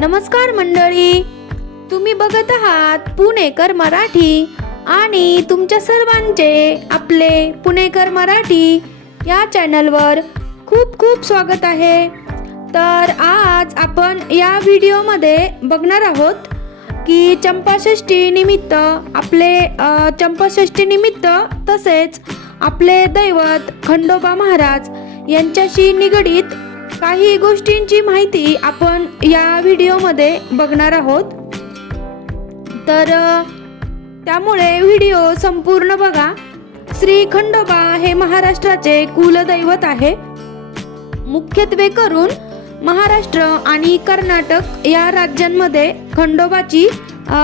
नमस्कार मंडळी. तुम्ही बघत आहात पुणेकर मराठी आणि तुमच्या सर्वांचे आपले पुणेकर मराठी या चॅनलवर खूप खूप स्वागत आहे. तर आज आपण या व्हिडिओमध्ये बघणार आहोत की चंपाषष्ठी निमित्त आपले चंपाषष्ठी निमित्त तसेच आपले दैवत खंडोबा महाराज यांच्याशी निगडीत काही गोष्टींची माहिती आपण या व्हिडिओमध्ये बघणार आहोत. तर त्यामुळे व्हिडिओ संपूर्ण बघा. श्री खंडोबा हे महाराष्ट्राचे कुलदैवत आहे. मुख्यत्वे करून महाराष्ट्र आणि कर्नाटक या राज्यांमध्ये खंडोबाची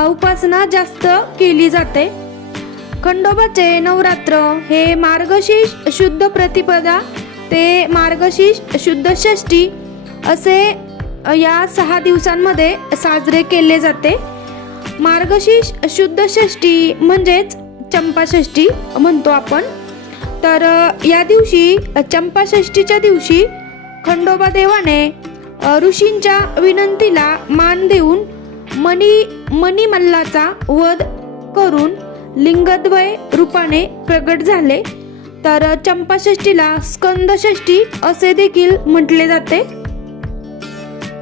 उपासना जास्त केली जाते. खंडोबाचे नवरात्र हे मार्गशीर्ष शुद्ध प्रतिपदा ते मार्गशीर्ष शुद्ध षष्टी असे या सहा दिवसांमध्ये साजरे केले जाते. मार्गशीर्ष शुद्ध षष्ठी म्हणजेच चंपाषष्ठी म्हणतो आपण. तर या दिवशी चंपाषष्टीच्या चंपाषष्ठीच्या दिवशी खंडोबा देवाने ऋषींच्या विनंतीला मान देऊन मणी मणिमल्लाचा वध करून लिंगद्वय रूपाने प्रगट झाले. तर चंपाषष्टीला चंपाषष्ठीला स्कंदषष्ठी असे देखील म्हटले जाते.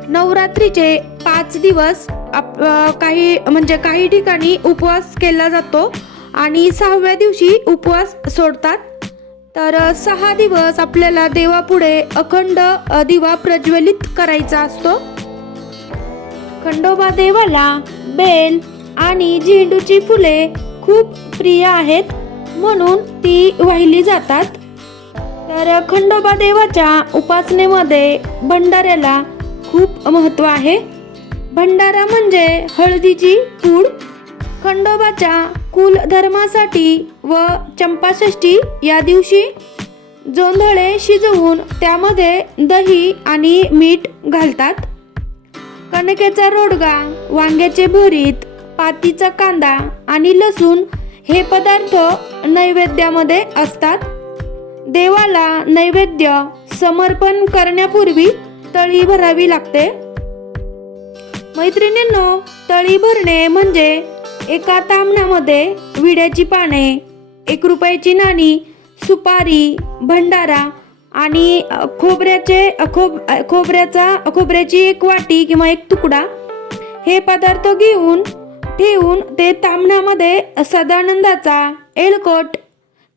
नवरात्रीचे पाच दिवस आप काही म्हणजे काही ठिकाणी उपवास केला जातो आणि सहाव्या दिवशी उपवास सोडतात. तर सहा दिवस आपल्याला देवापुढे अखंड दिवा प्रज्वलित करायचा असतो. खंडोबा देवाला बेल आणि झेंडूची फुले खूप प्रिय आहेत. म्हणून ती वाहिली जातात. तर खंडोबा देवाच्या उपासनेमध्ये भंडाऱ्याला खूप महत्त्व आहे. भंडारा म्हणजे हळदीची पूड. खंडोबाच्या कुल धर्मासाठी व चंपाषष्ठी या दिवशी जोंधळे शिजवून त्यामध्ये दही आणि मीठ घालतात. कणकेचा रोडगा वांग्याचे भरीत पातीचा कांदा आणि लसूण हे पदार्थ नैवेद्यामध्ये असतात. देवाला नैवेद्य समर्पण करण्यापूर्वी तळी भरावी लागते. मैत्रिणींनो तळी भरणे म्हणजे एका तामणामध्ये विड्याची पाने एक रुपयाची नाणी सुपारी भंडारा आणि खोबऱ्याचे खोब खोबऱ्याचा खोबऱ्याची एक वाटी किंवा एक तुकडा. हे पदार्थ घेऊन ठेवून ते तामणामध्ये सदानंदाचा एळकोट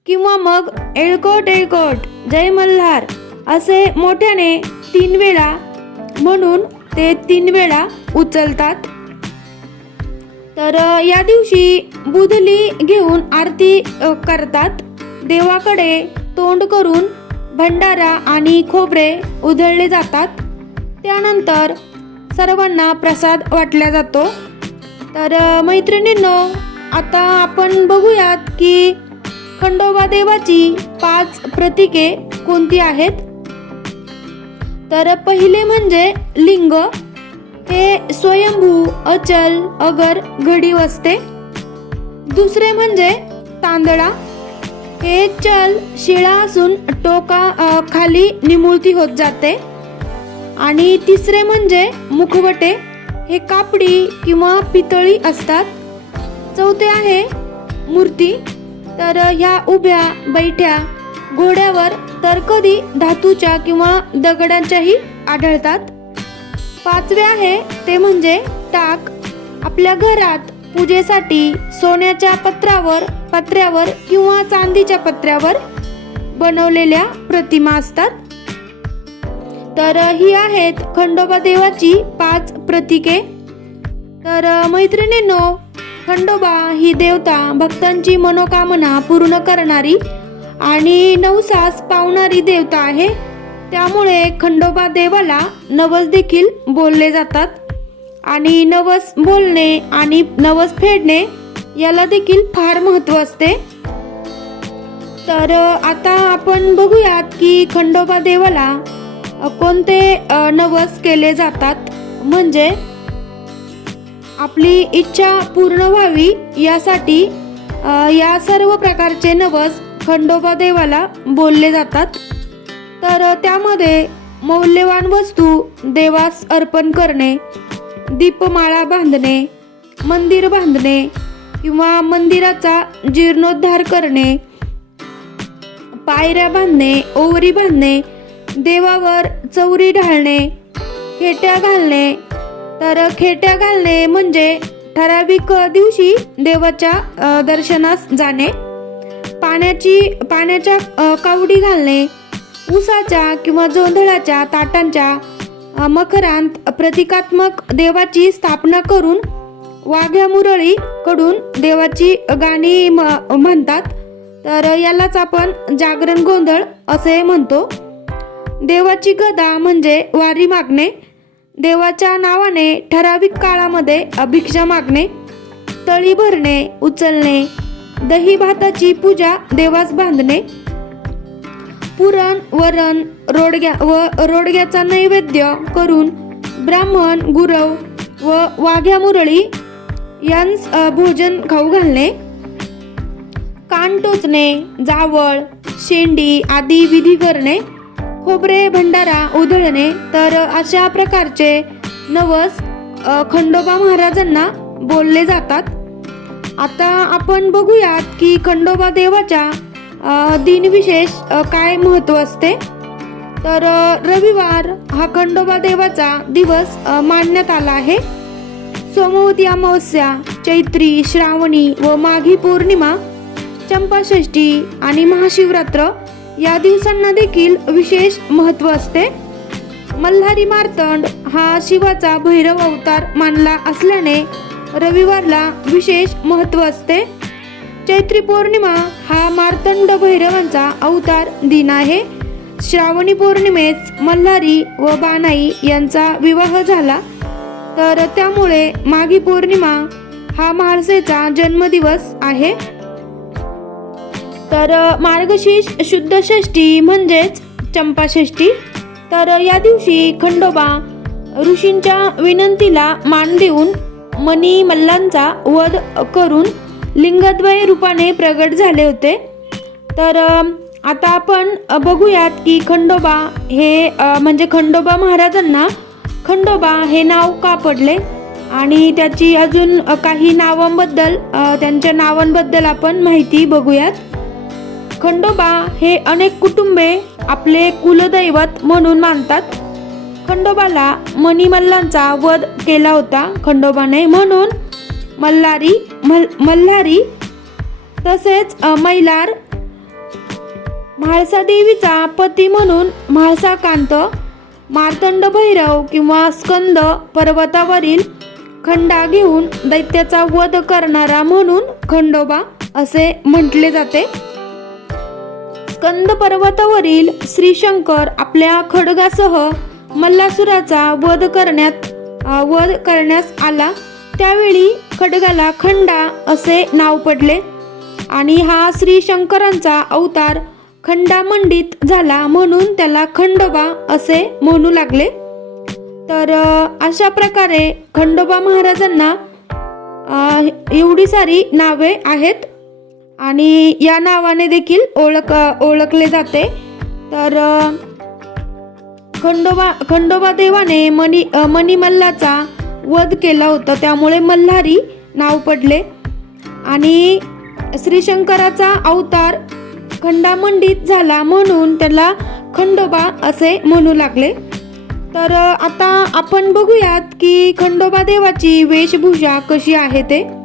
किंवा मग एळकोट एळकोट जय मल्हार असे मोठ्याने तीन वेळा म्हणून ते तीन वेळा उचलतात. तर या दिवशी बुधली घेऊन आरती करतात. देवाकडे तोंड करून भंडारा आणि खोबरे उधळले जातात. त्यानंतर सर्वांना प्रसाद वाटला जातो. तर मैत्रिणींनो आता आपण बघूयात की खंडोबा देवाची पाच प्रतीके कोणती आहेत? तर पहिले म्हणजे लिंग. हे स्वयंभू अचल अगर घडी वसते दुसरे म्हणजे तांदळा. हे चल शिळा असून टोका खाली निमुळती होत जाते. आणि तिसरे म्हणजे मुखवटे. हे कापडी किंवा पितळी असतात. चौथे आहे मूर्ती. तर ह्या उभ्या बैठ्या घोड्यावर तर कधी धातूच्या किंवा दगडांच्याही आढळतात. पाचवे आहे ते म्हणजे टाक. आपल्या घरात पूजेसाठी सोन्याच्या पत्रावर पत्र्यावर किंवा चांदीच्या पत्र्यावर बनवलेल्या प्रतिमा असतात. तर ही आहेत खंडोबा देवाची पाच प्रतीके. तर मैत्रिणींनो खंडोबा ही देवता भक्तांची मनोकामना पूर्ण करणारी आणि नवसास पावणारी देवता आहे. त्यामुळे खंडोबा देवाला नवस देखील बोलले जातात. आणि नवस बोलणे आणि नवस फेडणे याला देखील फार महत्त्व असते. तर आता आपण बघूयात की खंडोबा देवाला कोणते नवस केले जातात? म्हणजे आपली इच्छा पूर्ण व्हावी यासाठी या सर्व प्रकारचे नवस खंडोबा देवाला बोलले जातात. तर त्यामध्ये मौल्यवान वस्तू देवास अर्पण करणे दीपमाळा बांधणे मंदिर बांधणे किंवा मंदिराचा जीर्णोद्धार करणे पायऱ्या बांधणे ओवरी बांधणे देवावर चौरी ढाळणे खेट्या घालणे. तर खेट्या घालणे म्हणजे ठराविक दिवशी देवाच्या दर्शनास जाणे. पाण्याची पाण्याच्या कावडी घालणे. उसाच्या किंवा जोंधळाच्या ताटांच्या मखरांत प्रतिकात्मक देवाची स्थापना करून वाघ्या मुरळीकडून देवाची गाणी म्हणतात. तर यालाच आपण जागरण गोंधळ असे म्हणतो. देवाची गदा म्हणजे वारी मागणे देवाच्या नावाने ठराविक काळामध्ये भिक्षा मागणे तळी भरणे उचलणे दही भाताची पूजा देवास बांधणे पुरण वरण रोडग्या व रोडग्याचा नैवेद्य करून ब्राह्मण गुरव व वाघ्या मुरळी यांस भोजन खाऊ घालणे कान टोचणे जावळ शेंडी आदी विधी करणे खोबरे भंडारा उधळणे तर अशा प्रकारचे नवस खंडोबा महाराजांना बोलले जातात. आता आपण बघूयात की खंडोबा देवाच्या दिनविशेष काय महत्त्व असते? तर रविवार हा खंडोबा देवाचा दिवस मानण्यात आला आहे. सोमवती अमावस्या चैत्री श्रावणी व माघी पौर्णिमा चंपाषष्ठी आणि महाशिवरात्र या दिवसांना देखील विशेष महत्त्व असते. मल्हारी मार्तंड हा शिवाचा भैरव अवतार मानला असल्याने रविवारला विशेष महत्त्व असते. चैत्री पौर्णिमा हा मार्तंड भैरवांचा अवतार दिन आहे. श्रावणी पौर्णिमेस मल्हारी व बानाई यांचा विवाह झाला. तर त्यामुळे माघी पौर्णिमा हा म्हाळसेचा जन्मदिवस आहे. तर मार्गशीर्ष शुद्ध षष्ठी म्हणजेच चंपाषष्ठी. तर या दिवशी खंडोबा ऋषींच्या विनंतीला मान देऊन मणी मल्लांचा वध करून लिंगद्वय रूपाने प्रगट झाले होते. तर आता आपण बघूयात की खंडोबा हे म्हणजे खंडोबा महाराजांना खंडोबा हे नाव का पडले? आणि त्याची अजून काही नावांबद्दल त्यांच्या नावांबद्दल आपण माहिती बघूयात. खंडोबा हे अनेक कुटुंबे आपले कुलदैवत म्हणून मानतात. खंडोबाला मणिमल्लांचा वध केला होता. खंडोबाने म्हणून मल्हारी मल मल्हारी तसेच मैलार म्हाळसा देवीचा पती म्हणून म्हाळसाकांत मार्तंड भैरव किंवा स्कंद पर्वतावरील खंडा घेऊन दैत्याचा वध करणारा म्हणून खंडोबा असे म्हटले जाते. स्कंद पर्वतावरील श्रीशंकर आपल्या खडगासह मल्लासुराचा वध करण्यात वध करण्यास आला. त्यावेळी खडगाला खंडा असे नाव पडले आणि हा श्री शंकरांचा अवतार खंडामंडित झाला म्हणून त्याला खंडोबा असे म्हणू लागले. तर अशा प्रकारे खंडोबा महाराजांना एवढी सारी नावे आहेत. आणि या नावाने देखील ओळख ओळखले जाते. तर खंडोबा खंडोबा देवाने मणी मणिमल्लाचा वध केला होता. त्यामुळे मल्हारी नाव पडले. आणि श्रीशंकराचा अवतार खंडामंडित झाला म्हणून त्याला खंडोबा असे म्हणू लागले. तर आता आपण बघूयात की खंडोबा देवाची वेशभूषा कशी आहे ते.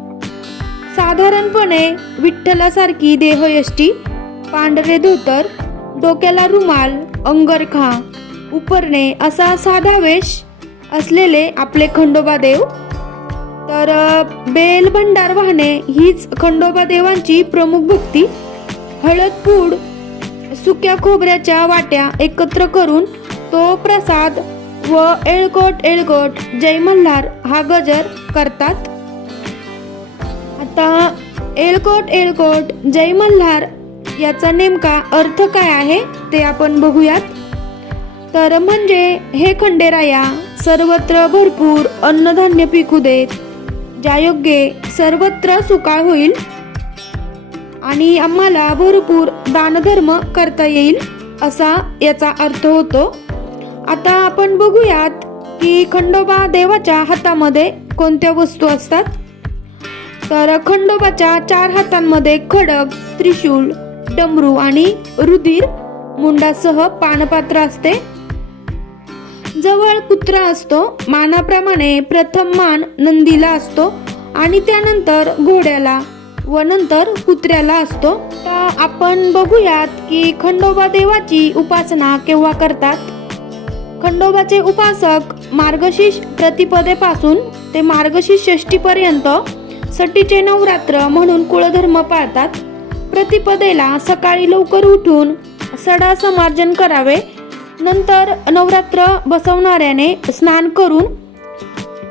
साधारणपणे विठ्ठलासारखी देहयष्टी पांढरे धोतर डोक्याला रुमाल अंगरखा उपरणे असा साधा वेश असलेले आपले खंडोबा देव? तर बेल भंडार वाहणे हीच खंडोबा देवांची प्रमुख भक्ती? हळद पूड सुक्या खोबऱ्याच्या वाट्या एकत्र करून तो प्रसाद व एळकोट एळकोट जय मल्हार हा गजर करतात? आता एळकोट एळकोट जय मल्हार याचा नेमका अर्थ काय आहे ते आपण बघूयात. तर म्हणजे हे खंडेराया सर्वत्र भरपूर अन्नधान्य पिकू देत ज्यायोगे सर्वत्र सुकाळ होईल आणि आम्हाला भरपूर दानधर्म करता येईल असा याचा अर्थ होतो. आता आपण बघूयात की खंडोबा देवाच्या हातामध्ये कोणत्या वस्तू असतात? तर खंडोबाच्या चार हातांमध्ये खडक त्रिशूल डमरू आणि रुधिर मुंडासह पानपात्र असते. जवळ कुत्रा असतो मानाप्रमाणे प्रथम मान नंदीला असतो आणि त्यानंतर घोड्याला व नंतर कुत्र्याला असतो. तर आपण बघूयात की खंडोबा देवाची उपासना केव्हा करतात? खंडोबाचे उपासक मार्गशीर्ष प्रतिपदेपासून ते मार्गशीर्ष षष्टीपर्यंत सटीचे नवरात्र म्हणून कुळधर्म पाळतात. प्रतिपदेला सकाळी लवकर उठून सडा समार्जन करावे. नंतर नवरात्र बसवणाऱ्याने स्नान करून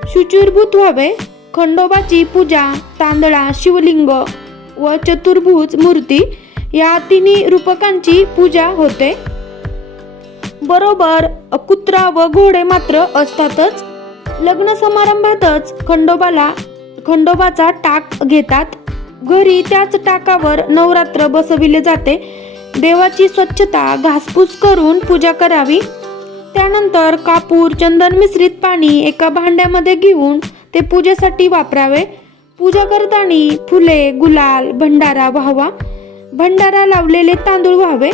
शुचिरभूत व्हावे. खंडोबाची पूजा तांदळा शिवलिंग व चतुर्भुज मूर्ती या तिन्ही रूपकांची पूजा होते. बरोबर कुत्रा व घोडे मात्र असतातच. लग्न समारंभातच खंडोबाला खंडोबाचा टाक घेतात. घरी त्याच टाकावर नवरात्र बसविले जाते. देवाची स्वच्छता घासपूस करून पूजा करावी. त्यानंतर कापूर चंदन मिश्रित पाणी एका भांड्यामध्ये घेऊन ते पूजेसाठी वापरावे. पूजा करताना फुले गुलाल भंडारा व्हावा. भंडारा लावलेले तांदूळ व्हावे.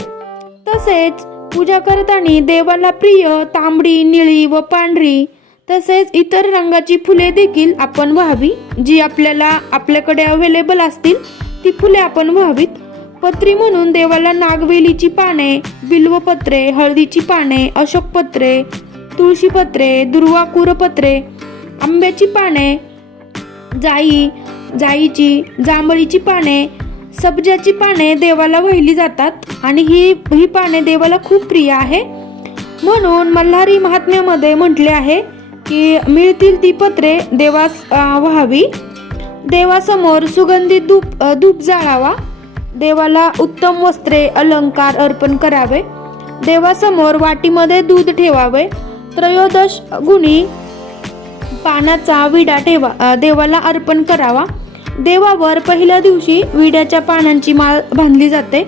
तसेच पूजा करताना देवाला प्रिय तांबडी निळी व पांढरी तसेच इतर रंगाची फुले देखील आपण व्हावी जी आपल्याला आपल्याकडे अवेलेबल असतील ती फुले आपण व्हावीत. पत्री म्हणून देवाला नागवेलीची पाने बिल्वपत्रे हळदीची पाने अशोकपत्रे तुळशीपत्रे दुर्वाकुरपत्रे आंब्याची पाने जाई जाईची जांभळीची पाने सब्जाची पाने देवाला वाहिली जातात आणि ही ही पाने देवाला खूप प्रिय आहे. म्हणून मल्हारी महात्म्यामध्ये म्हटले आहे की मिळतील ती पत्रे देवास व्हावी. देवासमोर सुगंधित धूप धूप जाळावा. देवाला उत्तम वस्त्रे अलंकार अर्पण करावे. देवासमोर वाटीमध्ये दूध ठेवावे. त्रयोदश गुणी पानाचा विडा ठेवा देवाला अर्पण करावा. देवावर पहिल्या दिवशी विड्याच्या पानांची माळ बांधली जाते.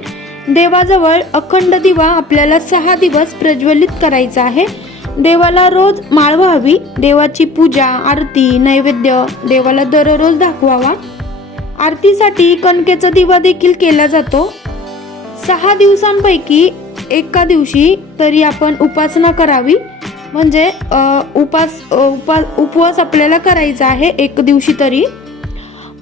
देवाजवळ अखंड दिवा आपल्याला सहा दिवस प्रज्वलित करायचा आहे. देवाला रोज माळ व्हावी देवाची पूजा आरती नैवेद्य देवाला दररोज दाखवावा. आरतीसाठी कणकेचा दिवा देखील केला जातो. सहा दिवसांपैकी एका दिवशी तरी आपण उपासना करावी. म्हणजे उपास उपास उपा उपवास आपल्याला करायचा आहे एक दिवशी तरी.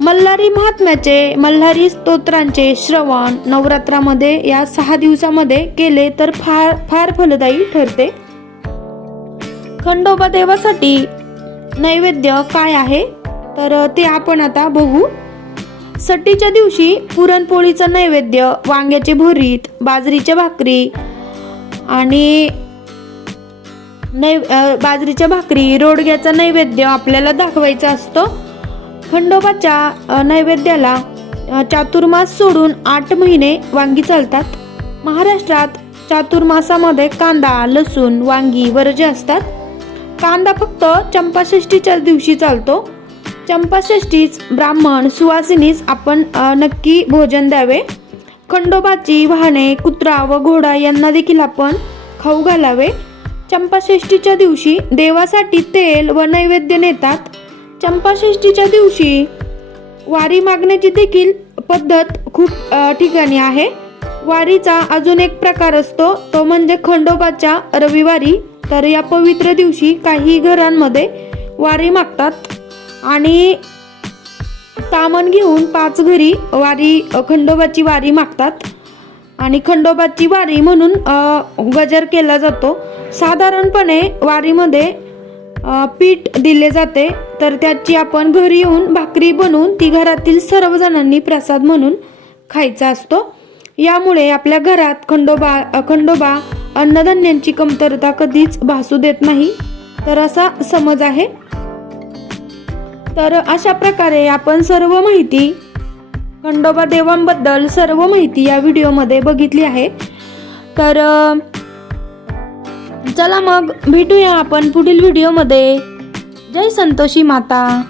मल्हारी महात्म्याचे मल्हारी स्तोत्रांचे श्रवण नवरात्रामध्ये या सहा दिवसामध्ये केले तर फार फार फलदायी ठरते. खंडोबा देवासाठी नैवेद्य काय आहे? तर ते आपण आता बघू. सट्टीच्या दिवशी पुरणपोळीचं नैवेद्य वांग्याचे भरीत बाजरीच्या भाकरी आणि नै बाजरीच्या भाकरी रोडग्याचा नैवेद्य आपल्याला दाखवायचा असतो. खंडोबाच्या नैवेद्याला चातुर्मास सोडून आठ महिने वांगी चालतात. महाराष्ट्रात चातुर्मासामध्ये कांदा लसूण वांगी वरजे असतात. कांदा फक्त चंपाषष्टीच्या दिवशी चालतो. चंपाषष्टीच ब्राह्मण सुवासिनीस आपण नक्की भोजन द्यावे. खंडोबाची वाहने कुत्रा व घोडा यांना देखील आपण खाऊ घालावे. चंपाषष्टीच्या दिवशी देवासाठी तेल व नैवेद्य नेतात. चंपाषष्टीच्या दिवशी वारी मागण्याची देखील पद्धत खूप ठिकाणी आहे. वारीचा अजून एक प्रकार असतो तो म्हणजे खंडोबाच्या रविवारी. तर या पवित्र दिवशी काही घरांमध्ये वारी मागतात आणि सामान घेऊन पाच घरी वारी खंडोबाची वारी मागतात. आणि खंडोबाची वारी म्हणून गजर केला जातो. साधारणपणे वारीमध्ये पीठ दिले जाते. तर त्याची आपण घरी येऊन भाकरी बनवून ती घरातील सर्व जणांनी प्रसाद म्हणून खायचा असतो. यामुळे आपल्या घरात खंडोबा खंडोबा अन्नधान्यांची कमतरता कधीच भासू देत नाही. तर असा समज आहे. तर अशा प्रकारे आपण सर्व माहिती खंडोबा देवांबद्दल सर्व माहिती या व्हिडिओमध्ये बघितली आहे. तर चला मग भेटूया आपण पुढील व्हिडिओमध्ये. जय संतोषी माता.